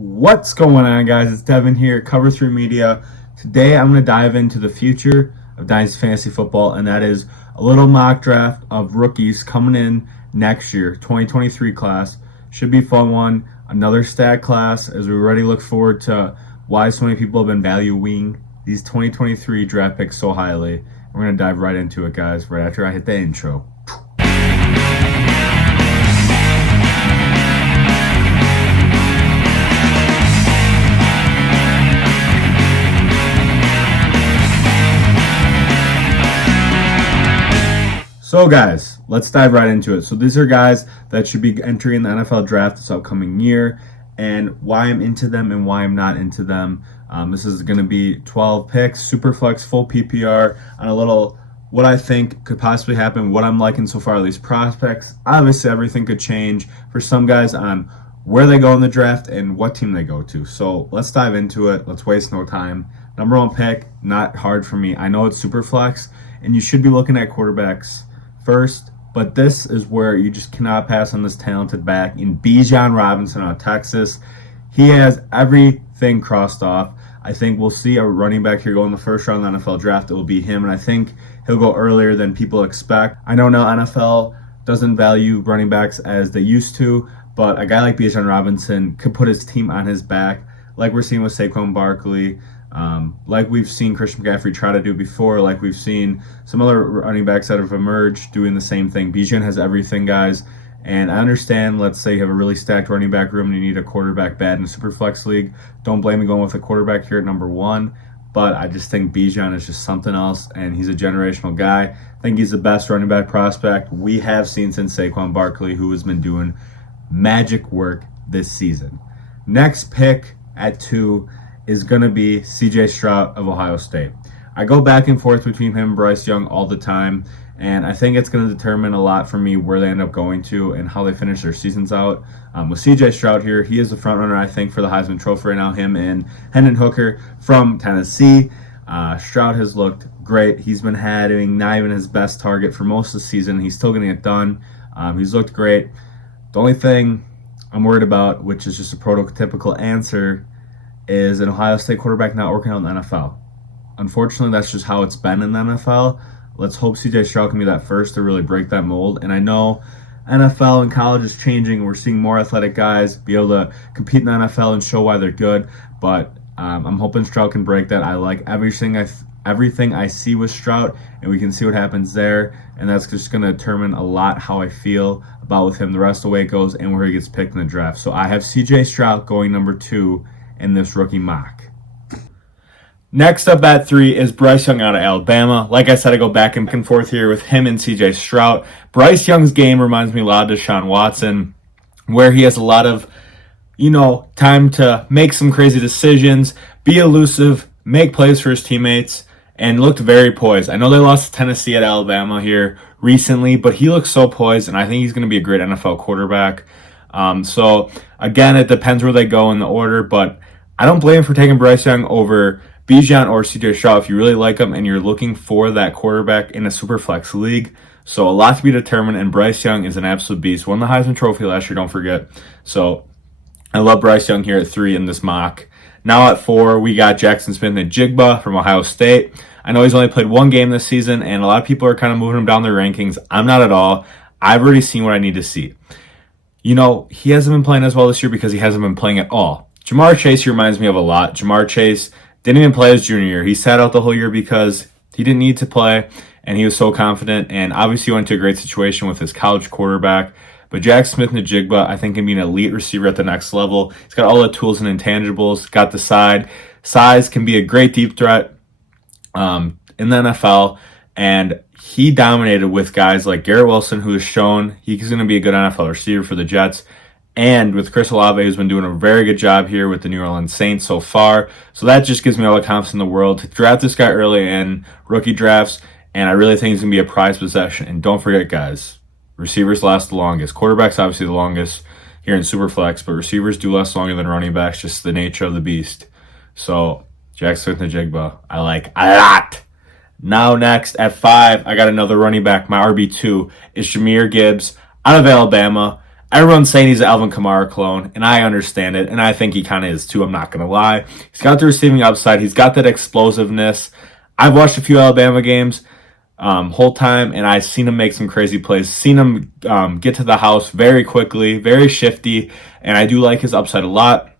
What's going on, guys? It's Devin here, Cover 3 Media. Today I'm going to dive into the future of Dynasty Fantasy Football, and that is a little mock draft of rookies coming in next year, 2023 class. Should be a fun one. Another stat class as we already look forward to why so many people have been valuing these 2023 draft picks so highly. We're going to dive right into it, guys, right after I hit the intro. So guys, let's dive right into it. So these are guys that should be entering the NFL draft this upcoming year, and why I'm into them and why I'm not into them. This is going to be 12 picks, Superflex, full PPR, on a little what I think could possibly happen, what I'm liking so far of these prospects. Obviously, everything could change for some guys on where they go in the draft and what team they go to. So let's dive into it. Let's waste no time. Number one pick, not hard for me. I know it's Superflex, and you should be looking at quarterbacks first, but this is where you just cannot pass on this talented back in Bijan Robinson out of Texas. He has everything crossed off. I think we'll see a running back here go in the first round of the NFL draft. It will be him, and I think he'll go earlier than people expect. I know now NFL doesn't value running backs as they used to, but a guy like Bijan Robinson could put his team on his back, like we're seeing with Saquon Barkley. Like we've seen Christian McCaffrey try to do before, like we've seen some other running backs that have emerged doing the same thing. Bijan has everything, guys, and I understand, let's say you have a really stacked running back room and you need a quarterback bad in a super flex league. Don't blame me going with a quarterback here at number one, but I just think Bijan is just something else, and he's a generational guy. I think he's the best running back prospect we have seen since Saquon Barkley, who has been doing magic work this season. Next pick at 2 is going to be CJ STROUD of Ohio State. I go back and forth between him and Bryce Young all the time, and I think it's going to determine a lot for me where they end up going to and how they finish their seasons out. With CJ STROUD here, he is the front runner, I think, for the Heisman Trophy right now, him and Hendon Hooker from Tennessee. STROUD has looked great. He's been having not even his best target for most of the season. He's still getting it done. He's looked great. The only thing I'm worried about, which is just a prototypical answer, is an Ohio State quarterback not working out in the NFL. Unfortunately, that's just how it's been in the NFL. Let's hope CJ STROUD can be that first to really break that mold. And I know NFL and college is changing. We're seeing more athletic guys be able to compete in the NFL and show why they're good. But I'm hoping STROUD can break that. I like everything I see with STROUD, and we can see what happens there. And that's just going to determine a lot how I feel about with him the rest of the way it goes and where he gets picked in the draft. So I have CJ STROUD going number 2 in this rookie mock. Next up at 3 is Bryce Young out of Alabama. Like I said, I go back and forth here with him and CJ STROUD. Bryce Young's game reminds me a lot of Deshaun Watson, where he has a lot of, time to make some crazy decisions, be elusive, make plays for his teammates, and looked very poised. I know they lost to Tennessee at Alabama here recently, but he looks so poised, and I think he's going to be a great NFL quarterback. So again, it depends where they go in the order, but I don't blame him for taking Bryce Young over Bijan or CJ STROUD if you really like him and you're looking for that quarterback in a super flex league. So a lot to be determined, and Bryce Young is an absolute beast. Won the Heisman Trophy last year, don't forget. So I love Bryce Young here at 3 in this mock. Now at 4, we got Jaxon Smith-Njigba from Ohio State. I know he's only played one game this season, and a lot of people are kind of moving him down their rankings. I'm not at all. I've already seen what I need to see. He hasn't been playing as well this year because he hasn't been playing at all. Jahmyr Chase reminds me of a lot. Jahmyr Chase didn't even play his junior year. He sat out the whole year because he didn't need to play, and he was so confident, and obviously went to a great situation with his college quarterback. But Jaxon Smith-Njigba, I think, can be an elite receiver at the next level. He's got all the tools and intangibles, got the size, can be a great deep threat in the NFL, and he dominated with guys like Garrett Wilson, who has shown he's going to be a good NFL receiver for the Jets, and with Chris Olave, who's been doing a very good job here with the New Orleans Saints so far. So that just gives me all the confidence in the world to draft this guy early in rookie drafts, and I really think he's going to be a prized possession. And don't forget, guys, receivers last the longest. Quarterbacks obviously the longest here in Superflex, but receivers do last longer than running backs, just the nature of the beast. So Jaxon Smith-Njigba, I like a lot. Now next at 5, I got another running back. My RB2 is Jahmyr Gibbs out of Alabama. Everyone's saying he's an Alvin Kamara clone, and I understand it, and I think he kind of is too, I'm not going to lie. He's got the receiving upside. He's got that explosiveness. I've watched a few Alabama games whole time, and I've seen him make some crazy plays, seen him get to the house very quickly, very shifty, and I do like his upside a lot.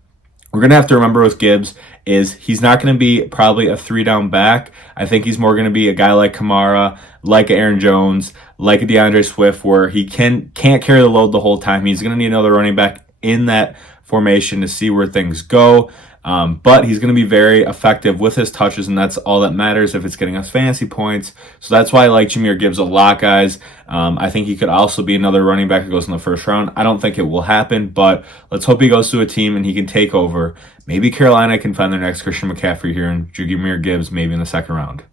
We're going to have to remember with Gibbs is he's not going to be probably a 3-down back. I think he's more going to be a guy like Kamara, like Aaron Jones, like a DeAndre Swift, where he can't carry the load the whole time. He's going to need another running back in that formation to see where things go. But he's going to be very effective with his touches, and that's all that matters if it's getting us fantasy points. So that's why I like Jahmyr Gibbs a lot, guys. I think he could also be another running back that goes in the first round. I don't think it will happen, but let's hope he goes to a team and he can take over. Maybe Carolina can find their next Christian McCaffrey here, and Jahmyr Gibbs maybe in the second round.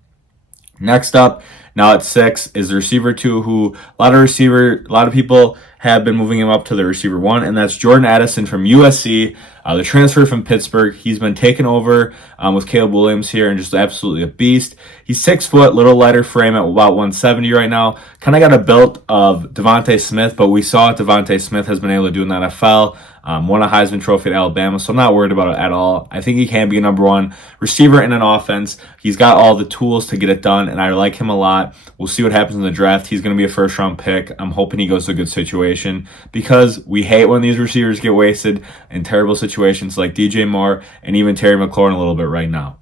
Next up, now at 6, is the receiver 2, who a lot of people have been moving him up to the receiver 1, and that's Jordan Addison from USC, the transfer from Pittsburgh. He's been taken over with Caleb Williams here, and just absolutely a beast. He's 6 foot, little lighter frame at about 170 right now. Kind of got a build of Devontae Smith, but we saw what Devontae Smith has been able to do in the NFL. Won a Heisman Trophy at Alabama, so I'm not worried about it at all. I think he can be a number 1 receiver in an offense. He's got all the tools to get it done, and I like him a lot. We'll see what happens in the draft. He's going to be a first-round pick. I'm hoping he goes to a good situation, because we hate when these receivers get wasted in terrible situations like DJ Moore and even Terry McLaurin a little bit right now.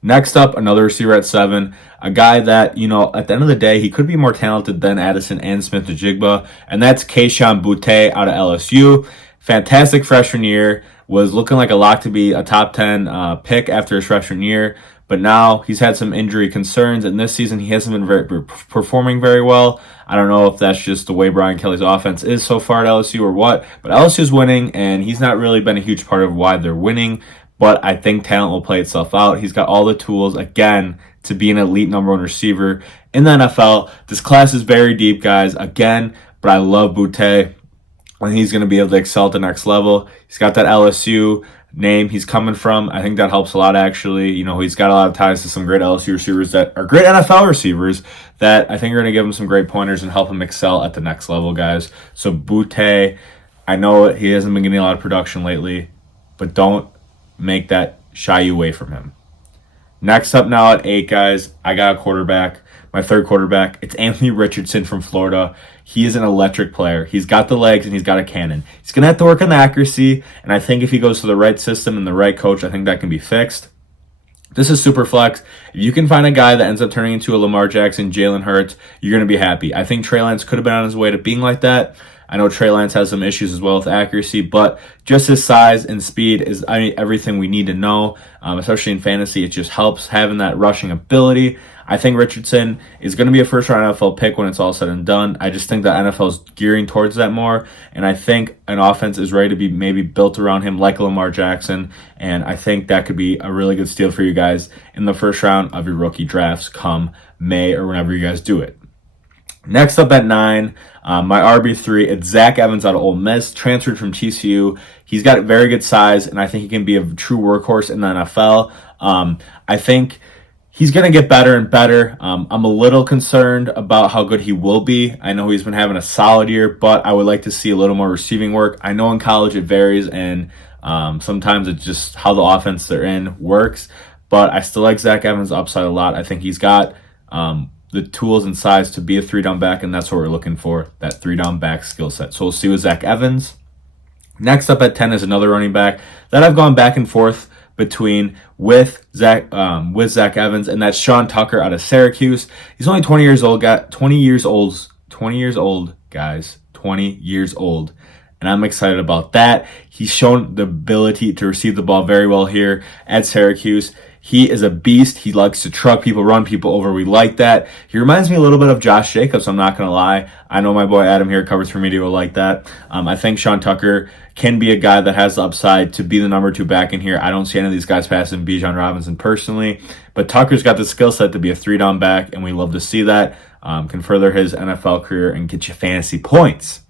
Next up, another receiver at 7, a guy that, at the end of the day, he could be more talented than Addison and Smith-Njigba, and that's Kayshon Boutee out of LSU. Fantastic freshman year, was looking like a lock to be a top 10 pick after his freshman year, but now he's had some injury concerns, and this season he hasn't been performing very well. I don't know if that's just the way Brian Kelly's offense is so far at LSU or what, but LSU's winning, and he's not really been a huge part of why they're winning. But I think talent will play itself out. He's got all the tools, again, to be an elite number 1 receiver in the NFL. This class is very deep, guys, again, but I love Boutee, and he's going to be able to excel at the next level. He's got that LSU name he's coming from. I think that helps a lot, actually. He's got a lot of ties to some great LSU receivers that are great NFL receivers that I think are going to give him some great pointers and help him excel at the next level, guys. So Boutee, I know he hasn't been getting a lot of production lately, but don't make that shy you away from him. Next up now at 8, guys, I got a quarterback, my third quarterback. It's Anthony Richardson from Florida. He is an electric player. He's got the legs and he's got a cannon. He's going to have to work on the accuracy, and I think if he goes to the right system and the right coach, I think that can be fixed. This is Superflex. If you can find a guy that ends up turning into a Lamar Jackson, Jalen Hurts, you're going to be happy. I think Trey Lance could have been on his way to being like that. I know Trey Lance has some issues as well with accuracy, but just his size and speed is everything we need to know, especially in fantasy. It just helps having that rushing ability. I think Richardson is going to be a first-round NFL pick when it's all said and done. I just think that NFL is gearing towards that more, and I think an offense is ready to be maybe built around him like Lamar Jackson, and I think that could be a really good steal for you guys in the first round of your rookie drafts come May or whenever you guys do it. Next up at 9, my RB3, it's Zach Evans out of Ole Miss, transferred from TCU. He's got very good size, and I think he can be a true workhorse in the NFL. I think he's going to get better and better. I'm a little concerned about how good he will be. I know he's been having a solid year, but I would like to see a little more receiving work. I know in college it varies, and sometimes it's just how the offense they're in works, but I still like Zach Evans' upside a lot. I think he's got the tools and size to be a 3-down back, and that's what we're looking for, that 3-down back skill set. So we'll see with Zach Evans. Next up at 10 is another running back that I've gone back and forth between with Zach Evans, and that's Sean Tucker out of Syracuse. He's only 20 years old, guys, 20 years old, and I'm excited about that. He's shown the ability to receive the ball very well here at Syracuse. He is a beast. He likes to truck people, run people over. We like that. He reminds me a little bit of Josh Jacobs, I'm not going to lie. I know my boy Adam here covers for media will like that. I think Sean Tucker can be a guy that has the upside to be the number 2 back in here. I don't see any of these guys passing Bijan Robinson personally, but Tucker's got the skill set to be a 3-down back, and we love to see that. Can further his NFL career and get you fantasy points.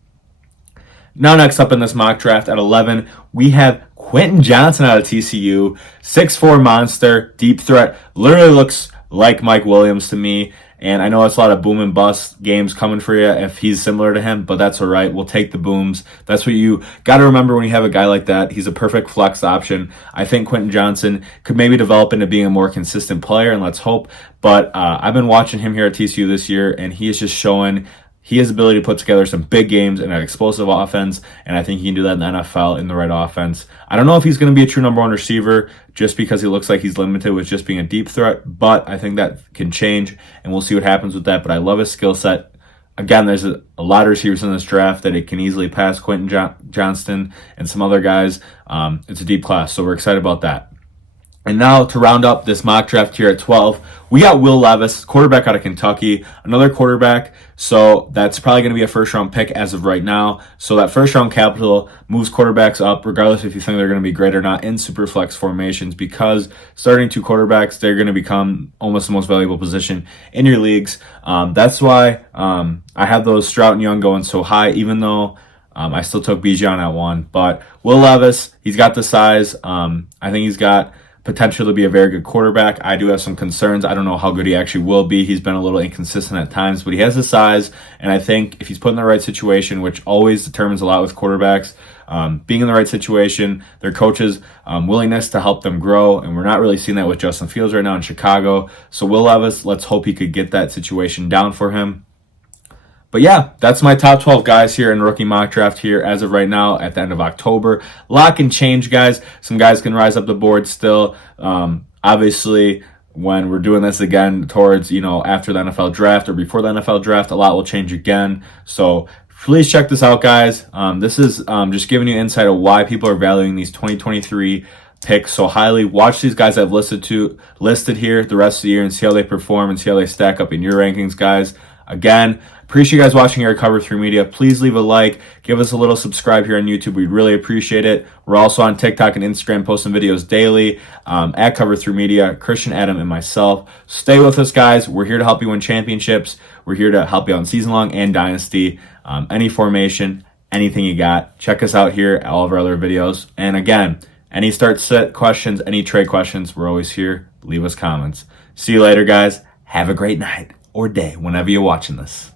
Now next up in this mock draft at 11, we have Quentin Johnston out of TCU, 6'4" monster, deep threat, literally looks like Mike Williams to me. And I know it's a lot of boom and bust games coming for you if he's similar to him, but that's all right. We'll take the booms. That's what you got to remember when you have a guy like that. He's a perfect flex option. I think Quentin Johnston could maybe develop into being a more consistent player, and let's hope. But I've been watching him here at TCU this year, and he is just showing he has the ability to put together some big games and an explosive offense, and I think he can do that in the NFL in the right offense. I don't know if he's going to be a true number one receiver just because he looks like he's limited with just being a deep threat, but I think that can change, and we'll see what happens with that. But I love his skill set. Again, there's a lot of receivers in this draft that it can easily pass Quentin Johnston and some other guys. It's a deep class, so we're excited about that. And now to round up this mock draft here at 12, we got Will Levis, quarterback out of Kentucky, another quarterback. So that's probably going to be a first-round pick as of right now. So that first-round capital moves quarterbacks up, regardless if you think they're going to be great or not in Superflex formations, because starting 2 quarterbacks, they're going to become almost the most valuable position in your leagues. That's why I have those Stroud and Young going so high, even though I still took Bijan at 1. But Will Levis, he's got the size. I think he's got potential to be a very good quarterback. I do have some concerns. I don't know how good he actually will be. He's been a little inconsistent at times, but he has the size, and I think if he's put in the right situation, which always determines a lot with quarterbacks, being in the right situation, their coaches' willingness to help them grow, and we're not really seeing that with Justin Fields right now in Chicago. So Will Levis, let's hope he could get that situation down for him. But yeah, that's my top 12 guys here in rookie mock draft here as of right now at the end of October. A lot can change, guys. Some guys can rise up the board still. Obviously, when we're doing this again towards, after the NFL draft or before the NFL draft, a lot will change again. So please check this out, guys. This is just giving you insight of why people are valuing these 2023 picks so highly. Watch these guys I've listed here the rest of the year and see how they perform and see how they stack up in your rankings, guys. Again, appreciate you guys watching here at Cover 3 Media. Please leave a like. Give us a little subscribe here on YouTube. We'd really appreciate it. We're also on TikTok and Instagram, posting videos daily at Cover 3 Media, Christian, Adam, and myself. Stay with us, guys. We're here to help you win championships. We're here to help you out in season long and dynasty. Any formation, anything you got. Check us out here at all of our other videos. And again, any start set questions, any trade questions, we're always here. Leave us comments. See you later, guys. Have a great night or day whenever you're watching this.